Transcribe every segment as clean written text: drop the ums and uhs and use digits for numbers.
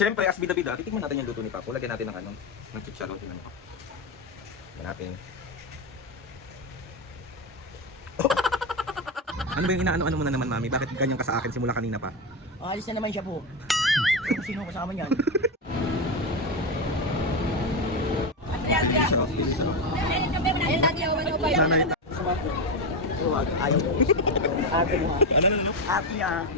Siyempre, as bida-bida, titikman natin yung luto ni Papo. Lagyan natin ng ano, ng chicharon. Tingnan mo. Lagyan natin. Ano ba yung inaano-ano mo na naman, Mami? Bakit ganyan ka sa akin simula kanina pa? Alis na naman siya po. Sino kasama niyan? Sarap, sarap. Nanay. Ayaw ko. Ate mo. Ano? Ate niya.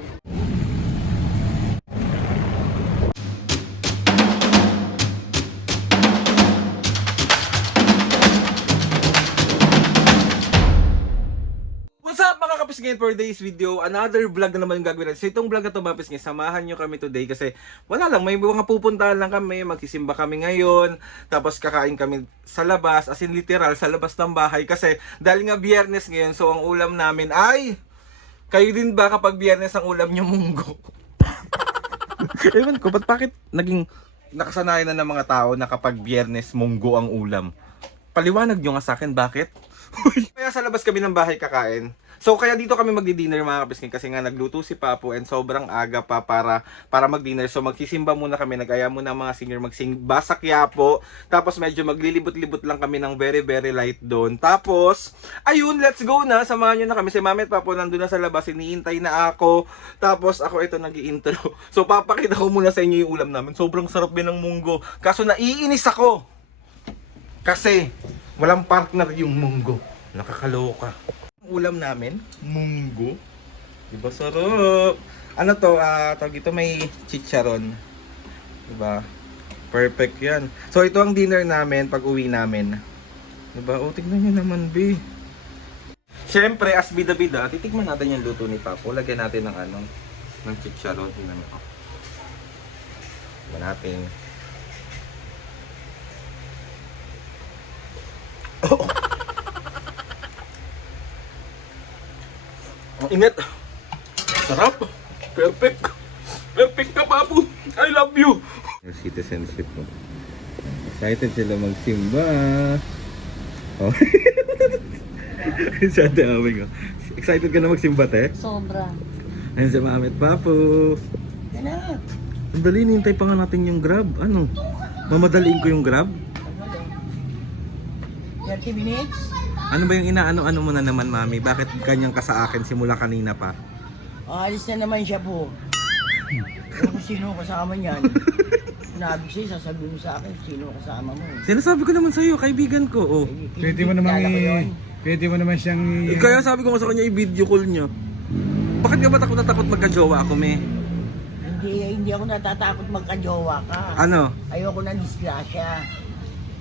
What's up mga kapisngin, for today's video, another vlog na naman yung gagawin natin. So itong vlog na ito mga kapisngin, samahan nyo kami today kasi wala lang, may mga pupuntahan lang kami, magsisimba kami ngayon, tapos kakain kami sa labas, as in literal, sa labas ng bahay kasi dahil nga biyernes ngayon, so ang ulam namin ay, kayo din ba kapag biyernes ang ulam nyo munggo? Ewan ko, bakit naging nakasanayan na ng mga tao na kapag biyernes munggo ang ulam? Paliwanag nyo nga sa akin, bakit? Kaya sa labas kami ng bahay kakain. So kaya dito kami magdi-dinner mga kapiskin kasi nga nagluto si Papo and sobrang aga pa para mag-dinner. So magsisimba muna kami, nag-aya muna mga senior magsimba sa Quiapo. Tapos medyo maglilibot-libot lang kami ng very light doon. Tapos ayun, let's go na. Samahan nyo na kami. Si Mami at Papo nandun na sa labas, iniintay na ako. Tapos ako ito nag-i-intro. So papakita ko muna sa inyo yung ulam namin. Sobrang sarap din ng munggo. Kaso naiinis ako. Kasi walang partner yung munggo. Nakakaloka. Ang ulam namin, munggo. Diba sarap? Ano to? Tawag ito may chicharon. Diba? Perfect yan. So ito ang dinner namin pag uwi namin. Diba? O tignan nyo naman, be. Siyempre, as bida-bida, titikman natin yung luto ni Papo. Lagyan natin ng ano, ng chicharon. Tingnan mo. Lagyan natin. Oh! Ang init. Sarap. Perfect. Perfect ka, Papo. I love you. Yung citizenship mo. Excited sila magsimba. Oh. Sa dami ko. Excited ka na magsimba, te? Sobra. Ayun si Mami at Papo. Yan na. Ang dali, nintay pa nga natin yung Grab. Ano? Mamadaliin ko yung Grab? 30 minutes. Ano ba yung inaano-ano mo na naman, Mami? Bakit ganyan ka sa akin simula kanina pa? Alis na naman siya po. Kung sino kasama niyan. Nabisi, sasabihin mo sa akin sino kasama mo. Sinasabi ko naman sa'yo, kaibigan ko. Oh. Pwede mo naman siyang Kaya sabi ko nga sa kanya, i-video call niya. Bakit ka ba takot na takot magka-jowa ako, me? Hindi ako natatakot magka-jowa ka. Ano? Ayoko ng disgrasya.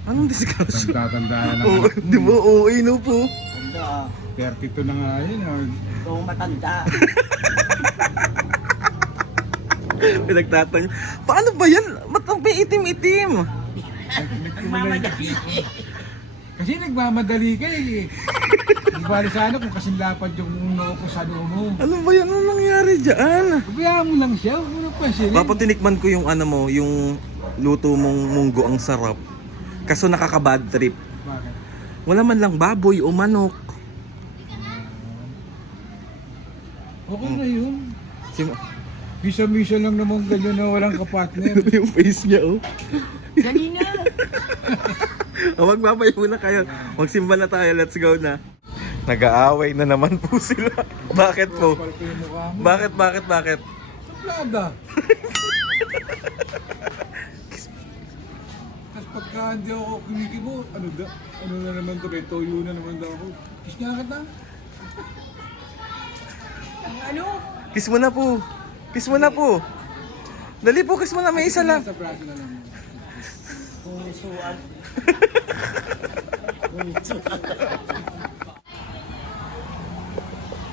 Anong discussion? tatandaan na. Oo, di ba? Oo, no po. Ano? 32 na nga yun. Ikaw matanda. Pinagtatanong. Paano ba yan? Ba't ang itim-itim? Nagmamadali. Kasi nagmamadali ka eh. Di bali sana kung kasinlapad yung noo ko sa noo mo. Ano ba yan? Ano nangyari dyan? Kabayaan mo lang siya. Huwag mo na pasilin. Papatinikman ko yung ano mo, yung luto mong munggo ang sarap. Kaso nakaka-bad trip. Bakit? Wala man lang baboy o manok. Okay na yun. Misa-misa lang naman ganyan na walang kapartner. Ito yung face niya, oh. Dali na. Magbabayo muna kayo. Magsimba na tayo. Let's go na. Nag-aaway na naman po sila. Bakit po? Kapal ko yung mukha mo. Bakit? Saplada. Tapos pagka hindi ako kumikibo, ano na naman to, may toyo na naman daw ako. Kiss nga kita. Ano? Kiss mo na po. Kiss mo na po. Dali po, kiss mo na. May isa lang. Sa braso na lang. Pusuan.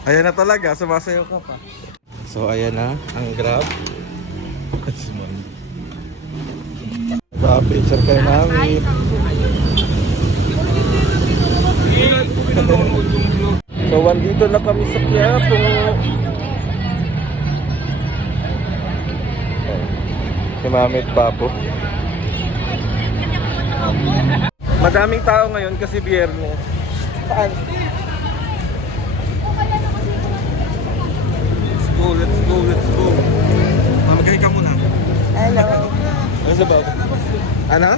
Ayan na talaga. Sumasayaw ka pa. So, ayan na. Ang Grab. Picture kayo namin. So, andito na kami sa Quiapo. Si Mami at Papo. Madaming tao ngayon kasi biyernes. Saan? Let's go. Mamagay ka muna. Hello. sa baba. Ano?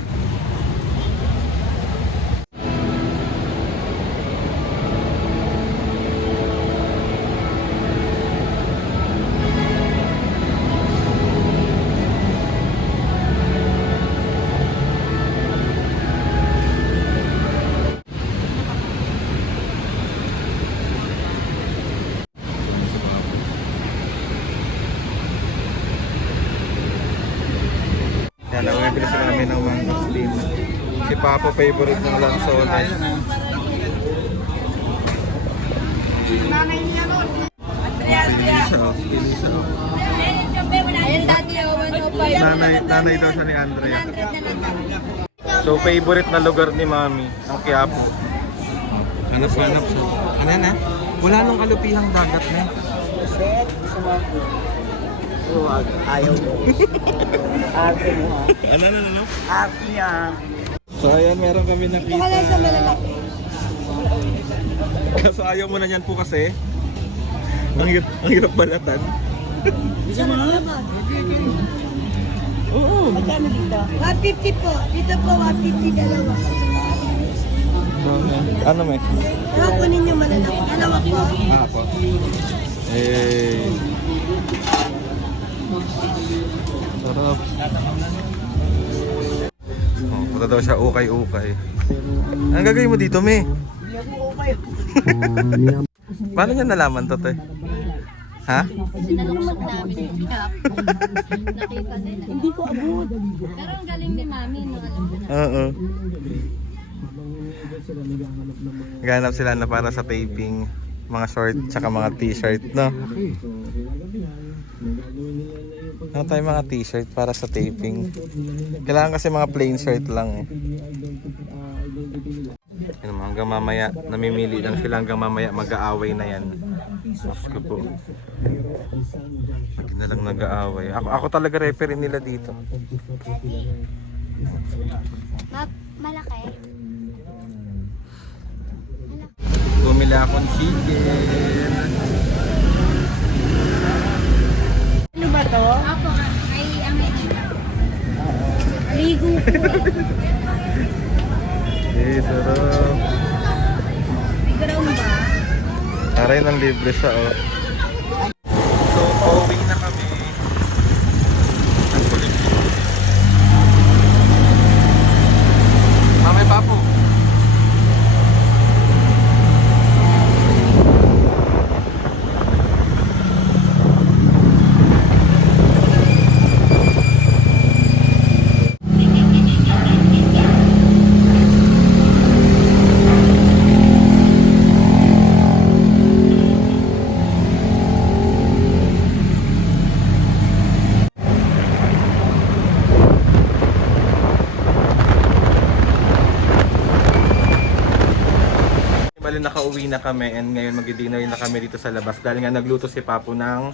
Yan, namimili sila namin ng mango steam. Si Papa favorite ng lansones. Ayun, dati yung 105. Nanay daw siya ni Andrea. So favorite na lugar ni Mami, ang Quiapo. Hanap-hanap siya. Ano yan ha? Wala nung kalupihang dagat na. Set, sumagot. Huwag, ayaw mo. Arte mo ha. Ano? Arte yan. So ayan, meron kami nakita. Baka lang sa malalaki. Kaso ayaw mo na yan po kasi. Ang hirap balatan. Bisa mo na? Oo. Magkano dito? 150 po. Dito po, 150 dalawa. Ano may? Kaya kunin yung malalaki. Dalawa po. Po. Eh. Sarap. Oh, punta daw siya ukay-ukay. Ang gagawin mo dito, Me? Hindi ako okay. Paano niya nalaman to, te? Ha? Sinalakot namin yung shop. Nakita nila. Hindi ko abot. Pero ang galing ni Mami, no, alam ko na. Oo. Ganap sila na para sa taping. Mga short tsaka mga t-shirt, no? Ano tayo mga t-shirt para sa taping? Kailangan kasi mga plain shirt lang eh. Yan, hanggang mamaya, namimili lang sila hanggang mamaya mag-aaway na yan. Diyos ko po. Lagi na lang nag-aaway. Ako talaga referee nila dito. Malaki. Bumili akong chicken. Ano ba to? Opo, ay ang ligo po. Eh, sarap. Ground ba? Aray ng libre siya, oh. So, pauwi na kami. Ang kulit. Mamay Papo. Bali nakauwi na kami and ngayon mag-dinner na kami dito sa labas dahil nga nagluto si Papo ng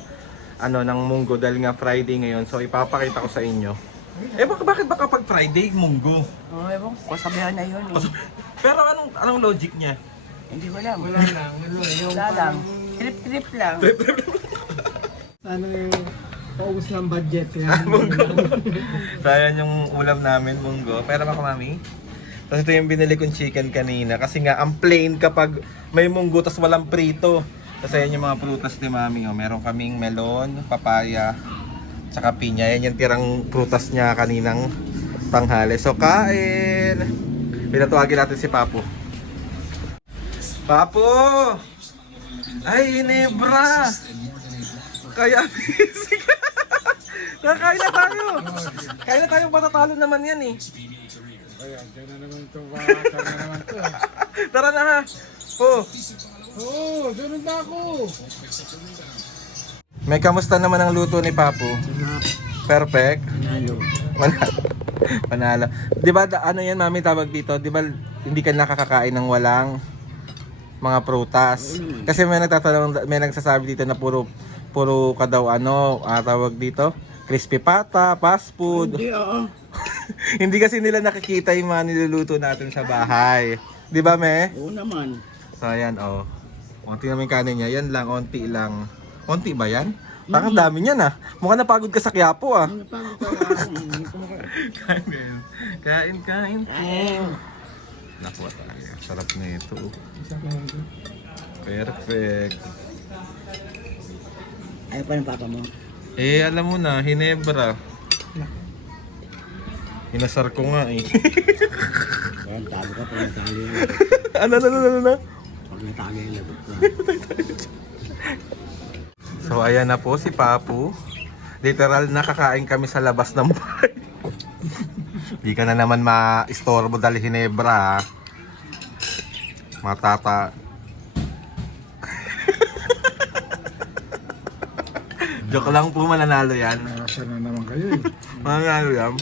ng munggo dahil nga Friday ngayon. So ipapakita ko sa inyo. Bakit ba kapag Friday munggo? Oh, ewan ko. Pasabihan na yun eh. Pero anong logic niya? Hindi ko alam. Wala lang. Wala lang. Trip-trip lang. Ano yung paubos ng budget. Kaya Munggo. So ayan yung ulam namin, munggo. Pero ako mami. Tapos ito yung binili kong chicken kanina. Kasi nga ang plain kapag may munggo tas walang prito. Tapos ayan yung mga prutas ni mami. Oh. Meron kaming melon, papaya, tsaka pinya. Yan yung tirang prutas niya kaninang tanghali. So kain! Pinatuwagin natin si Papo. Papo! Ay, Inebra! Kaya busy ka. Nakain na tayo. Kain na tayo, patatalo naman yan eh. Ayan, dyan na naman ito. Bakar na naman ito. Tara na ha. Oh, Oo, sunod na ako. may kamusta naman ang luto ni Papo? Perfect. Panalo. Panalo. Di ba ano yan mami tawag dito? Di ba hindi ka nakakakain ng walang mga prutas? Kasi may nagtatanong, may nagsasabi dito na puro ka daw tawag dito, crispy pata, fast food. Hindi, oo. Hindi kasi nila nakikita yung mga niluluto natin sa bahay. Di ba, me? Oo naman. So, ayan, oh. Onti naman yung kanin niya. Yan lang, onti lang. Onti ba yan? Parang dami niyan, ah. Mukhang napagod ka sa Quiapo, ah. Napagod ka lang. Hindi ko maka- Kain. Kain, kain. Ayun. Nakuha tayo. Sarap na ito. Perfect. Ayaw pa ng papa mo. Eh, alam mo na, Hinebra. Hinasar ko nga eh. Ayan, talo ka pag natali yan. Ano? Pag natali yan, lagot ka. So, ayan na po si Papu. Literal, nakakain kami sa labas ng bahay. Di ka na naman ma-istorbo dahil Hinebra, ha? Matata. Joke lang po, mananalo yan. Nasa na naman kayo eh. Mananalo yan.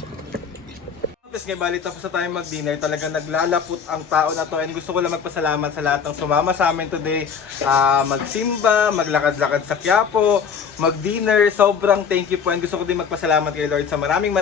Tapos ngayon, bali tapos na tayo mag-dinner. Talagang naglalapot ang tao na to. And gusto ko lang magpasalamat sa lahat ng sumama sa amin today. Magsimba, maglakad-lakad sa Quiapo, mag-dinner. Sobrang thank you po. And gusto ko din magpasalamat kay Lord sa maraming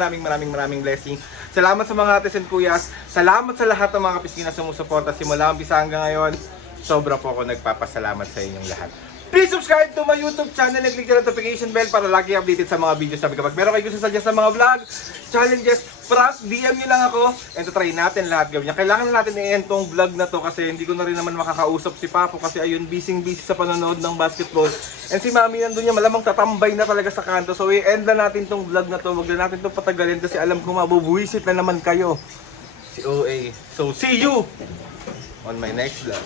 blessing. Salamat sa mga ates and kuyas. Salamat sa lahat ng mga kapiskin na sumusuporta simula umpisa hanggang ngayon. Sobra po ako nagpapasalamat sa inyong lahat. Please subscribe to my YouTube channel and click the notification bell para lagi updated sa mga videos. Sabi kapag meron kayo gusto suggest sa mga vlog, challenges, prank, DM nyo lang ako and try natin lahat gawin niya. Kailangan na natin i-end tong vlog na to kasi hindi ko na rin naman makakausap si Papo kasi ayun, busy sa panonood ng basketball. And si Mami nandun niya, malamang tatambay na talaga sa kanto. So i-end na natin tong vlog na to. Huwag na natin to patagalin kasi alam ko mabubuisit na naman kayo. Si OA. So see you on my next vlog.